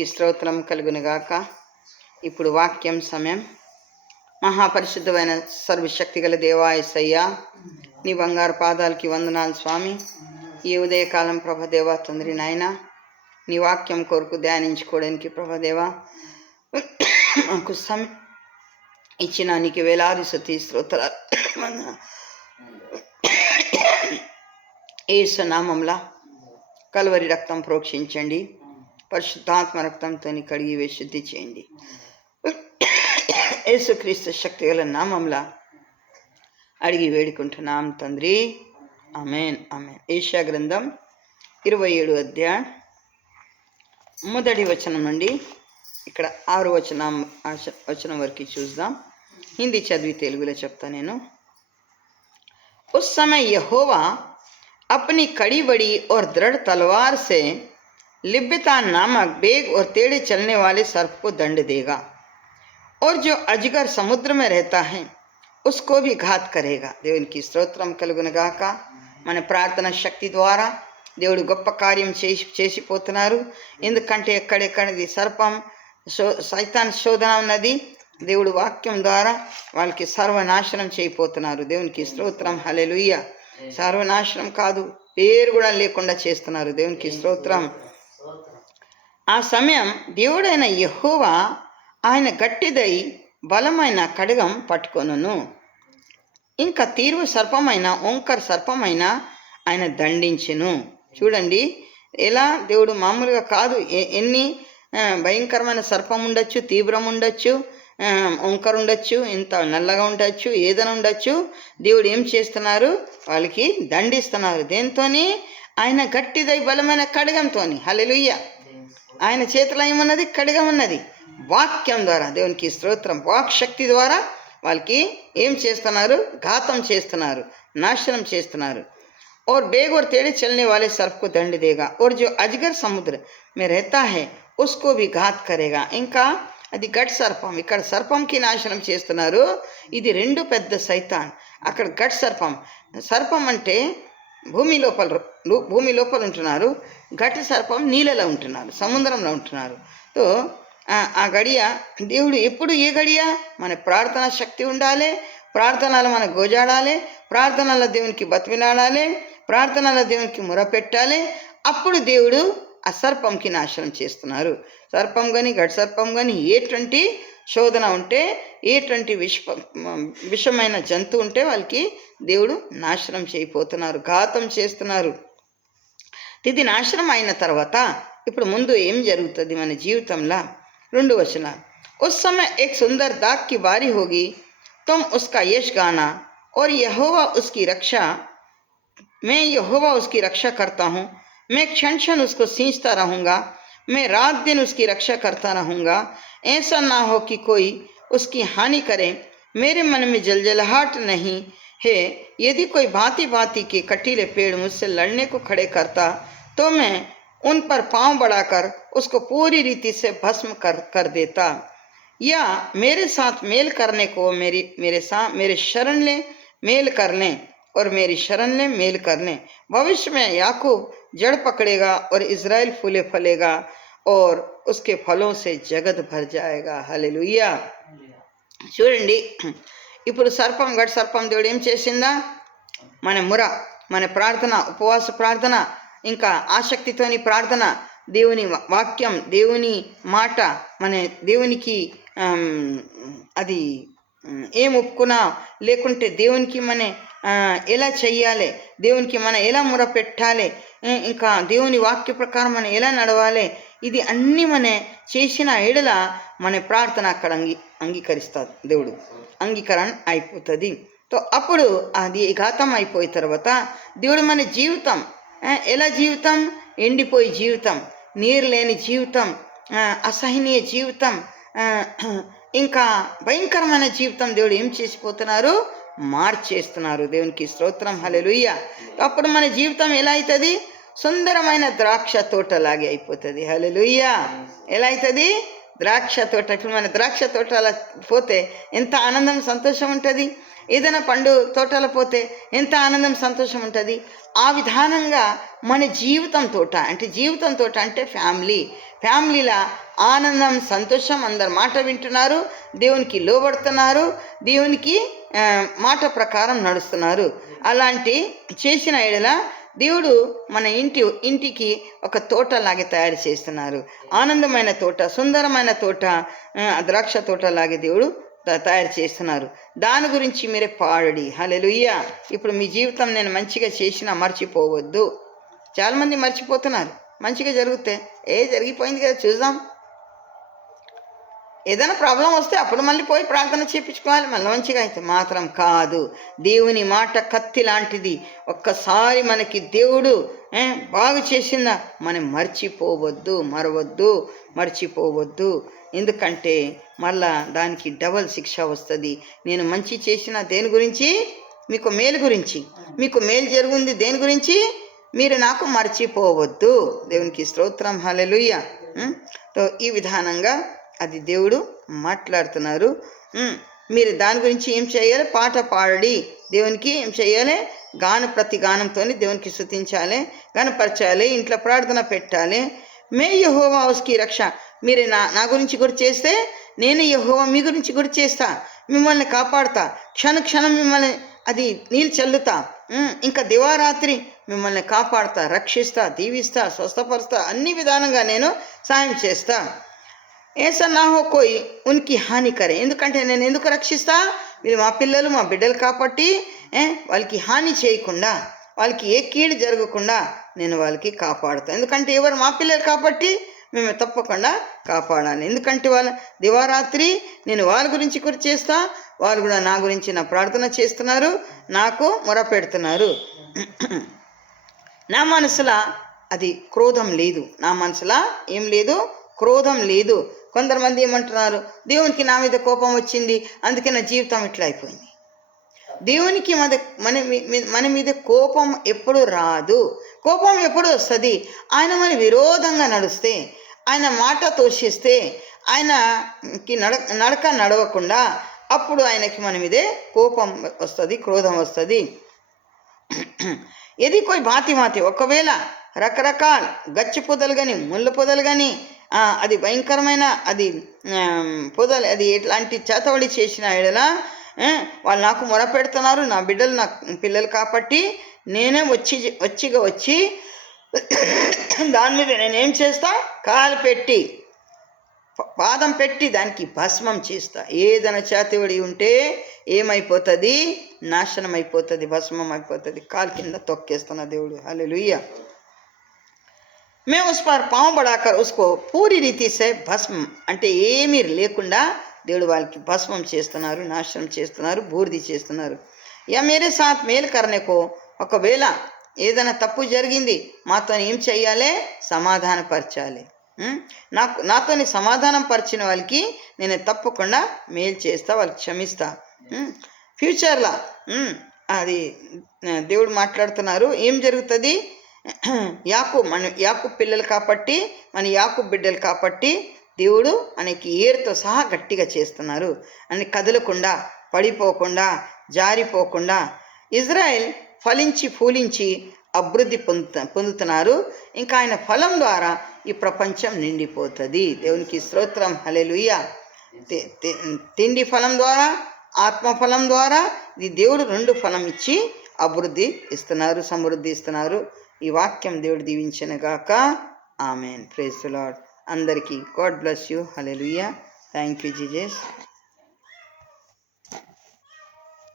దేవునికి స్తోత్రం కలుగునుగాక. ఇప్పుడు వాక్యం సమయం. మహాపరిశుద్ధమైన సర్వశక్తిగల దేవా యేసయ్యా, నీ బంగారు పాదాలకి వందనాలు స్వామి. ఈ ఉదయకాలం ప్రభదేవా తండ్రి నాయన, నీ వాక్యం కొరకు ధ్యానించుకోవడానికి ప్రభదేవా మాకు సమయం ఇచ్చిన నీకు వేలాది స్తుతి స్తోత్రాలు. యేసు నామములో కలువరి రక్తం ప్రోక్షించండి, పరిశుద్ధాత్మ రక్తంతో కడిగి వేసి శుద్ధి చేయండి. యేసుక్రీస్తు శక్తి గల నామంలో అడిగి వేడుకుంటున్నాం తండ్రి, ఆమేన్ ఆమేన్. యెషయా గ్రంథం 27వ అధ్యాయం మొదటి వచనం నుండి ఇక్కడ 6వ వచనం వరకు చూద్దాం. హిందీ చదివి తెలుగులో చెప్తా నేను. उस समय यहोवा अपनी कड़ी बड़ी और दृढ़ तलवार से लिब्यतान नामक बेग और टेढ़े चलने वाले सर्प को दंड देगा, और जो अजगर समुद्र में रहता है उसको भी घात करेगा. దేవునికి స్తోత్రం కలుగునుగాక. మన ప్రార్థన శక్తి ద్వారా దేవుడు గొప్ప కార్యం చేసిపోతున్నారు. ఎందుకంటే ఎక్కడెక్కడిది సర్పం సైతాన్ శోధన ఉన్నది, దేవుడు వాక్యం ద్వారా వాళ్ళకి సర్వనాశనం చేయబోతున్నారు. దేవునికి స్తోత్రం, హల్లెలూయా. సర్వనాశనం కాదు, పేరు కూడా లేకుండా చేస్తున్నారు. దేవునికి స్తోత్రం. ఆ సమయం దేవుడైన యెహోవా ఆయన గట్టిదై బలమైన కడగం పట్టుకొనును, ఇంకా తీర్వు సర్పమైన ఓంకర్ సర్పమైన ఆయన దండించెను. చూడండి ఎలా దేవుడు మామూలుగా కాదు, ఎన్ని భయంకరమైన సర్పం ఉండొచ్చు, తీవ్రం ఉండొచ్చు, ఓంకర్ ఉండొచ్చు, ఇంత నల్లగా ఉండొచ్చు, ఏదైనా ఉండొచ్చు. దేవుడు ఏం చేస్తున్నారు, వాళ్ళకి దండిస్తున్నారు. దేంతోని? ఆయన గట్టిదై బలమైన ఖడ్గంతో. హల్లెలూయా. ఆయన చేతిలో ఏమన్నది? ఖడ్గం ఉన్నది. వాక్యం ద్వారా, దేవునికి స్తోత్రం, వాక్ శక్తి ద్వారా వాళ్ళకి ఏం చేస్తున్నారు? ఘాతం చేస్తున్నారు, నాశనం చేస్తున్నారు. और बेग और टेढ़े चलने वाले सर्प को दंड देगा, और जो अजगर समुद्र में रहता है उसको भी घात करेगा. ఇంకా అది గట్ సర్పం. ఇక్కడ సర్పంకి నాశనం చేస్తున్నారు. ఇది రెండు పెద్ద సైతాన్. అక్కడ గట్ సర్పం. సర్పం అంటే భూమి లోపల ఉంటున్నారు. గట్ సర్పం నీళ్ళలో ఉంటున్నారు, సముద్రంలో ఉంటున్నారు. సో ఆ గడియ దేవుడు ఎప్పుడు, ఏ గడియ మన ప్రార్థన శక్తి ఉండాలి, ప్రార్థనలు మన గోజాడాలి, ప్రార్థనల దేవునికి బతిమిలాడాలి, ప్రార్థనల దేవునికి మొరపెట్టాలి. అప్పుడు దేవుడు ఆ సర్పంకి నాశనం చేస్తున్నారు. సర్పం కానీ గడ్ సర్పం కానీ ఎటువంటి శోధన ఉంటే, ఎటువంటి విషమైన జంతువు ఉంటే వాళ్ళకి దేవుడు నాశనం చేయబోతున్నారు, ఘాతం చేస్తున్నారు. ఇది నాశనం అయిన తర్వాత ఇప్పుడు ముందు ఏం జరుగుతుంది మన జీవితంలో? 2 వచనాలు. उस समय एक सुंदर दाग की बारी होगी, तुम उसका यश गाना, और यहोवा उसकी रक्षा, मैं यहोवा उसकी रक्षा करता हूँ, मैं क्षण क्षण उसको सींचता रहूँगा, मैं रात दिन उसकी रक्षा करता रहूँगा, ऐसा ना हो कि कोई उसकी हानि करे. मेरे मन में जलजलाहट नहीं है. यदि कोई भांति भांति के कटीले पेड़ मुझसे लड़ने को खड़े करता तो मैं उन पर पांव बढ़ाकर उसको पूरी रीति से भस्म कर देता. या मेरे साथ मेल करने को मेरे शरण ले मेल कर लें, और मेरी शरण ले मेल कर लें. भविष्य में याकूब जड़ पकड़ेगा और इज़राइल फूले फलेगा, और उसके फलों से जगत भर जाएगा. హల్లెలూయా. చూడండి ఇప్పుడు సర్పం, గడ్ సర్పం దేవుడు ఏం చేసిందా? మన ముర, మన ప్రార్థన, ఉపవాస ప్రార్థన, ఇంకా ఆసక్తితోని ప్రార్థన, దేవుని వాక్యం, దేవుని మాట, మన దేవునికి అది ఏం ఒప్పుకున్నా, లేకుంటే దేవునికి మన ఎలా చెయ్యాలి, దేవునికి మనం ఎలా మొర పెట్టాలి, ఇంకా దేవుని వాక్య ప్రకారం మనం ఎలా నడవాలి, ఇది అన్నీ మన చేసిన ఎడల మన ప్రార్థన అక్కడ అంగీకరిస్తుంది. దేవుడు అంగీకరణ అయిపోతుంది. తో అప్పుడు అది ఘాతం అయిపోయిన తర్వాత దేవుడు మన జీవితం ఎలా జీవితం? ఎండిపోయి జీవితం, నీరు లేని జీవితం, అసహనీయ జీవితం, ఇంకా భయంకరమైన జీవితం దేవుడు ఏం చేసిపోతున్నారు? మార్చేస్తున్నారు. దేవునికి స్తోత్రం, హల్లెలూయా. అప్పుడు మన జీవితం ఎలా అవుతుంది? సుందరమైన ద్రాక్ష తోటలాగే అయిపోతుంది. హల్లెలూయా. ఎలా అవుతుంది? ద్రాక్ష తోట. ఇప్పుడు మన ద్రాక్ష తోటలా పోతే ఎంత ఆనందం, సంతోషం ఉంటుంది. ఏదైనా పండు తోటలో పోతే ఎంత ఆనందం, సంతోషం ఉంటుంది. ఆ విధానంగా మన జీవితం తోట అంటే ఫ్యామిలీలా ఆనందం, సంతోషం, అందరు మాట వింటున్నారు, దేవునికి లోబడుతున్నారు, దేవునికి మాట ప్రకారం నడుస్తున్నారు. అలాంటి చేసిన ఎడల దేవుడు మన ఇంటికి ఒక తోటలాగే తయారు చేస్తున్నారు. ఆనందమైన తోట, సుందరమైన తోట, ద్రాక్ష తోటలాగే దేవుడు తయారు చేస్తున్నారు. దాని గురించి మీరే పాడడి. హల్లెలూయా. ఇప్పుడు మీ జీవితం నేను మంచిగా చేసినా మర్చిపోవద్దు. చాలామంది మర్చిపోతున్నారు. మంచిగా జరిగితే జరిగిపోయింది కదా చూద్దాం. ఏదైనా ప్రాబ్లం వస్తే అప్పుడు మళ్ళీ పోయి ప్రార్థన చేయించుకోవాలి, మళ్ళీ మంచిగా అయితే మాత్రం కాదు. దేవుని మాట కత్తి లాంటిది. ఒక్కసారి మనకి దేవుడు బాగు చేసిందా మనం మర్చిపోవద్దు. ఎందుకంటే మళ్ళా దానికి డబల్ శిక్ష వస్తుంది. నేను మంచి చేసిన దేని గురించి? మీకు మేలు గురించి. మీకు మేలు జరుగుంది దేని గురించి? మీరు నాకు మర్చిపోవద్దు. దేవునికి స్తోత్రం. హల్లెలూయా. ఈ విధానంగా అది దేవుడు మాట్లాడుతున్నారు. మీరు దాని గురించి ఏం చేయాలి? పాట పాడి దేవునికి ఏం చేయాలి? ప్రతి గానంతో దేవునికి స్తుతించాలి, గానపరచాలి, ఇంట్లో ప్రార్థన పెట్టాలి. మే యెహోవా ఉస్కి రక్ష. మీరు నా గురించి గుర్తు చేస్తే నేను యెహోవా మీ గురించి గుర్తు చేస్తా, మిమ్మల్ని కాపాడుతా, క్షణం మిమ్మల్ని అది నీళ్ళు చల్లుతా, ఇంకా దివారాత్రి మిమ్మల్ని కాపాడుతా, రక్షిస్తా, దీవిస్తా, స్వస్థపరుస్తా, అన్ని విధానంగా నేను సాయం చేస్తా. ఏసా నా హో కోయి ఉనికి హాని కరే. ఎందుకంటే నేను ఎందుకు రక్షిస్తా? మీరు మా పిల్లలు, మా బిడ్డలు కాబట్టి వాళ్ళకి హాని చేయకుండా, వాళ్ళకి ఏ కీడు జరగకుండా నేను వాళ్ళకి కాపాడుతాను. ఎందుకంటే ఎవరు మా పిల్లలు కాబట్టి మేము తప్పకుండా కాపాడాలి. ఎందుకంటే వాళ్ళ దివారాత్రి నేను వాళ్ళ గురించి గుర్తు చేస్తా, వాళ్ళు కూడా నా గురించి నా ప్రార్థన చేస్తున్నారు, నాకు మొరపెడుతున్నారు. నా మనసులో అది క్రోధం లేదు. నా మనసులో ఏం లేదు? క్రోధం లేదు. కొందరుమంది ఏమంటున్నారు? దేవునికి నా మీద కోపం వచ్చింది, అందుకే నా జీవితం ఇట్లా అయిపోయింది. దేవునికి మన మీద కోపం ఎప్పుడు రాదు. కోపం ఎప్పుడు వస్తుంది? ఆయన మన విరోధంగా నడుస్తే, ఆయన మాట తోషిస్తే, ఆయనకి నడక నడవకుండా, అప్పుడు ఆయనకి మన మీదే కోపం వస్తుంది, క్రోధం వస్తుంది. ఏది కోయి భాతి ఒకవేళ రకరకాల గచ్చి పొదలు కానీ, ముళ్ళ పొదలు కానీ, అది భయంకరమైన అది పొదలు, అది ఎట్లాంటి చేతవడి చేసిన ఎడల వాళ్ళు నాకు మొరపెడుతున్నారు, నా బిడ్డలు నా పిల్లలు కాబట్టి నేనే వచ్చి దాని మీద నేనేం చేస్తా? కాలు పెట్టి, పాదం పెట్టి దానికి భస్మం చేస్తా. ఏదైనా చేతవడి ఉంటే ఏమైపోతుంది? నాశనం అయిపోతుంది, భస్మం అయిపోతుంది. కాలు కింద తొక్కేస్తున్నా దేవుడు. హల్లెలూయా. मैं उस पर पाँव बढ़ाकर उसको पूरी रीति से భస్మం అంటే ఏమీ లేకుండా దేవుడు వాళ్ళకి భస్మం చేస్తున్నారు, నాశనం చేస్తున్నారు, బూర్ది చేస్తున్నారు. యా మేరే సాత్ మేలు కర్నేకో, ఒకవేళ ఏదైనా తప్పు జరిగింది మాతో ఏం చెయ్యాలి? సమాధానపరచాలి. నాతోని సమాధానం పరిచిన వాళ్ళకి నేను తప్పకుండా మేలు చేస్తా, వాళ్ళకి క్షమిస్తా. ఫ్యూచర్లో అది దేవుడు మాట్లాడుతున్నారు. ఏం జరుగుతుంది? యాకూబు పిల్లలు కాబట్టి, మన యాకూబు బిడ్డలు కాబట్టి దేవుడు మనకి ఏరుతో సహా గట్టిగా చేస్తున్నారు. అని కదలకుండా, పడిపోకుండా, జారిపోకుండా ఇజ్రాయెల్ ఫలించి ఫూలించి అభివృద్ధి పొందుతున్నారు. ఇంకా ఆయన ఫలం ద్వారా ఈ ప్రపంచం నిండిపోతుంది. దేవునికి స్తోత్రం. హల్లెలూయా. తిండి ఫలం ద్వారా, ఆత్మఫలం ద్వారా ఈ దేవుడు రెండు ఫలం ఇచ్చి అభివృద్ధి ఇస్తున్నారు, సమృద్ధి ఇస్తున్నారు. ఈ వాక్యం దేవుడు దీవించిన గాక. ఆమెన్. Praise the lord. అందరికీ god bless you. Hallelujah. Thank you Jesus.